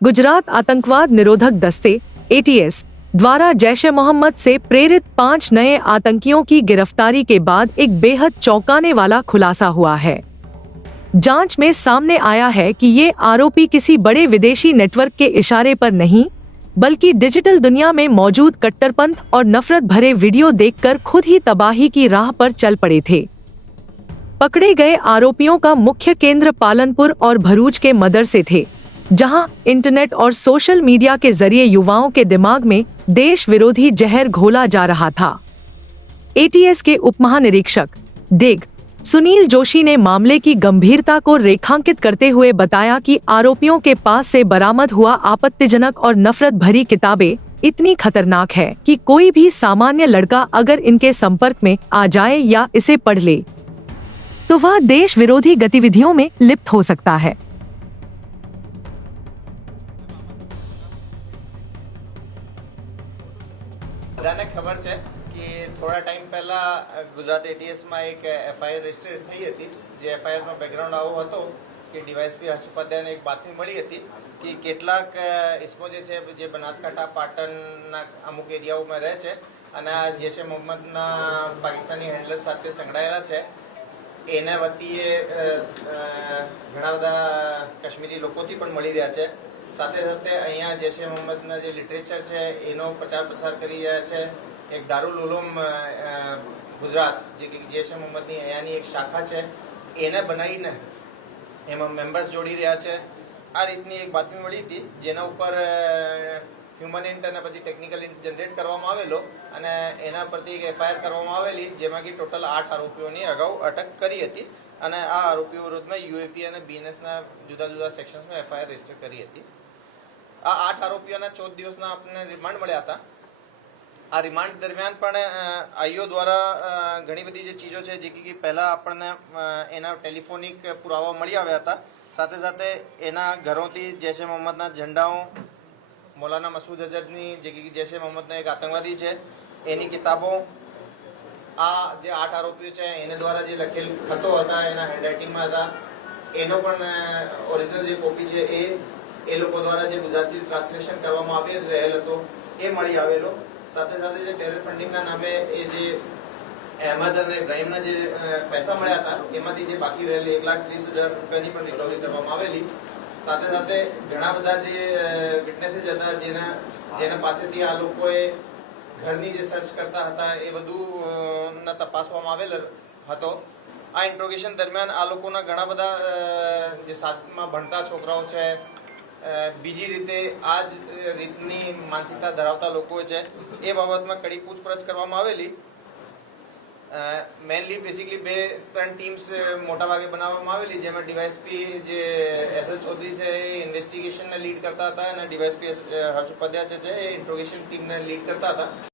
गुजरात आतंकवाद निरोधक दस्ते एटीएस द्वारा जैश ए मोहम्मद से प्रेरित 5 नए आतंकियों की गिरफ्तारी के बाद एक बेहद चौंकाने वाला खुलासा हुआ है। जांच में सामने आया है कि ये आरोपी किसी बड़े विदेशी नेटवर्क के इशारे पर नहीं, बल्कि डिजिटल दुनिया में मौजूद कट्टरपंथ और नफरत भरे वीडियो देखकर खुद ही तबाही की राह पर चल पड़े थे। पकड़े गए आरोपियों का मुख्य केंद्र पालनपुर और भरूच के मदरसे थे, जहां इंटरनेट और सोशल मीडिया के जरिए युवाओं के दिमाग में देश विरोधी जहर घोला जा रहा था। एटीएस के उपमहानिरीक्षक डेग सुनील जोशी ने मामले की गंभीरता को रेखांकित करते हुए बताया कि आरोपियों के पास से बरामद हुआ आपत्तिजनक और नफरत भरी किताबें इतनी खतरनाक है कि कोई भी सामान्य लड़का अगर इनके संपर्क में आ जाए या इसे पढ़ ले तो वह देश विरोधी गतिविधियों में लिप्त हो सकता है। બધાને ખબર છે કે થોડા ટાઈમ પહેલા ગુજરાત એટીએસમાં એક એફઆઈઆર રજીસ્ટર થઈ હતી, જે એફઆઈઆરનો બેકગ્રાઉન્ડ આવો હતો કે ડીવાયએસપી હર્ષ ઉપાધ્યાયને એક બાતમી મળી હતી કે કેટલાક ઇસમો જે છે જે બનાસકાંઠા પાટણના અમુક એરિયાઓમાં રહે છે અને આ જૈશ એ મોહમ્મદના પાકિસ્તાની હેન્ડલર સાથે સંકળાયેલા છે। એના વતીએ ઘણા બધા કાશ્મીરી લોકોથી પણ મળી રહ્યા છે। સાથે સાથે અહીંયા જૈશ એ મોહમ્મદના જે લિટરેચર છે એનો પ્રચાર પ્રસાર કરી રહ્યા છે। એક દારુલ ઉલૂમ ગુજરાત જે કે જૈશ એ મોહમ્મદની અહીંયાની એક શાખા છે એને બનાવીને એમાં મેમ્બર્સ જોડી રહ્યા છે। આ રીતની એક બાતમી મળી હતી, જેના ઉપર હ્યુમન ઇન્ટ અને પછી ટેકનિકલ ઇન્ટ જનરેટ કરવામાં આવેલો અને એના પરથી એક એફઆઈઆર કરવામાં આવેલી, જેમાં કે ટોટલ 8 આરોપીઓની અગાઉ અટક કરી હતી અને આ આરોપીઓ વિરુદ્ધમાં યુએપી અને બીએનએસના જુદા જુદા સેક્શન્સમાં એફઆઈઆર રજીસ્ટર કરી હતી। આ 8 આરોપીઓના 14 દિવસના આપણને રિમાન્ડ મળ્યા હતા। આ રિમાન્ડ દરમિયાન પણ આઈઓ દ્વારા ઘણી બધી જે ચીજો છે જે કે પહેલા આપણને એના ટેલિફોનિક પુરાવા મળી આવ્યા હતા। સાથે સાથે એના ઘરોથી જૈશ એ મોહમ્મદના ઝંડાઓ, મૌલાના મસૂદ અઝહરની જે કે જૈશ એ મોહમ્મદનો એક આતંકવાદી છે એની કિતાબો, આ જે 8 આરોપીઓ છે એને દ્વારા જે લખેલ ખતો હતા એના હેન્ડરાઇટિંગમાં હતા, એનો પણ ઓરિજિનલ જે કોપી છે એ લોકો દ્વારા જે ગુજરાતી ટ્રાન્સલેશન કરવામાં આવી રહેલ હતો એ મળી આવેલો। સાથે સાથે જે ટેરર ફંડિંગના નામે એ જે અહેમદ અને ઇબ્રાહીમના જે પૈસા મળ્યા હતા એમાંથી જે બાકી રહેલી 1,30,000 રૂપિયાની પણ રિકવરી કરવામાં આવેલી। સાથે સાથે ઘણા બધા જે વિટનેસીસ હતા જેના પાસેથી આ લોકોએ ઘરની જે સર્ચ કરતા હતા એ બધું તપાસવામાં આવેલ હતો। આ ઇન્ટ્રોગેશન દરમિયાન આ લોકોના ઘણા બધા જે સાથમાં ભણતા છોકરાઓ છે, બીજી રીતે આ જ રીતની માનસિકતા ધરાવતા લોકો છે એ બાબતમાં કડી પૂછપરછ કરવામાં આવેલી। મેનલી બેસિકલી 2-3 ટીમ્સ મોટાભાગે બનાવવામાં આવેલી, જેમાં ડીવાયએસપી જે એસએલ ચૌધરી છે એ ઇન્વેસ્ટિગેશનને લીડ કરતા હતા અને ડીવાયએસપી હર્ષ ઉપાધ્યાય છે એ ઇન્ટ્રોગેશન ટીમને લીડ કરતા હતા।